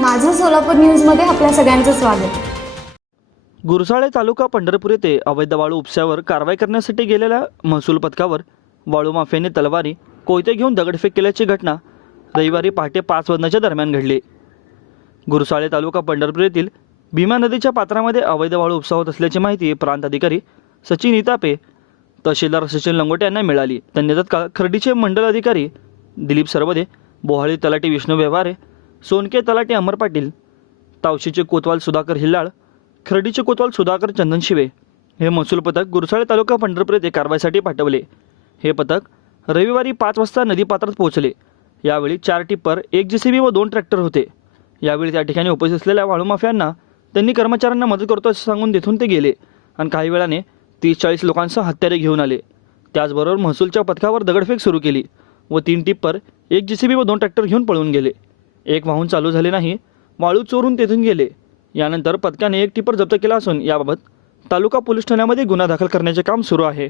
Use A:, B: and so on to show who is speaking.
A: माझं सोलापूर न्यूजमध्ये आपल्या सगळ्यांचं स्वागत.
B: गुरसाळे तालुका पंढरपूर येथे अवैध वाळू उपसावर कारवाई करण्यासाठी गेलेल्या महसूल पथकावर वाळू माफियाने तलवारी कोयते घेऊन दगडफेक केल्याची घटना रविवारी पहाटे पाच वाजण्याच्या दरम्यान घडली. गुरसाळे तालुका पंढरपूर येथील भीमा नदीच्या पात्रामध्ये अवैध वाळू उपसा होत असल्याची माहिती प्रांत अधिकारी सचिन इतापे तहसीलदार सचिन लंगोटे यांना मिळाली. त्यांनी तत्काळ खर्डीचे मंडल अधिकारी दिलीप सरवदे बोहाळी तलाटी विष्णू व्यवहारे सोनके तलाटे अमर पाटील तावशीचे कोतवाल सुधाकर हिल्लाळ खर्डीचे कोतवाल सुधाकर चंदन शिवे हे महसूल पथक गुरसाळे तालुका पंढरपूर येथे कारवाईसाठी पाठवले. हे पथक रविवारी पाच वाजता नदीपात्रात पोहोचले. यावेळी चार टिप्पर एक जे सी बी व दोन ट्रॅक्टर होते. यावेळी त्या ठिकाणी उपस्थित असलेल्या वाळू माफियांना त्यांनी कर्मचाऱ्यांना मदत करतो असं सांगून तिथून ते गेले आणि काही वेळाने तीस चाळीस लोकांसह हत्यारे घेऊन आले. त्याचबरोबर महसूलच्या पथकावर दगडफेक सुरू केली व तीन टिप्पर एक जे सी बी व दोन ट्रॅक्टर घेऊन पळून गेले. एक वाहून चालू झाले नाही वाळू चोरून तेथून गेले. यानंतर पथकाने एक टिपर जप्त केला असून याबाबत तालुका पोलीस ठाण्यामध्ये गुन्हा दाखल करण्याचे काम सुरू आहे.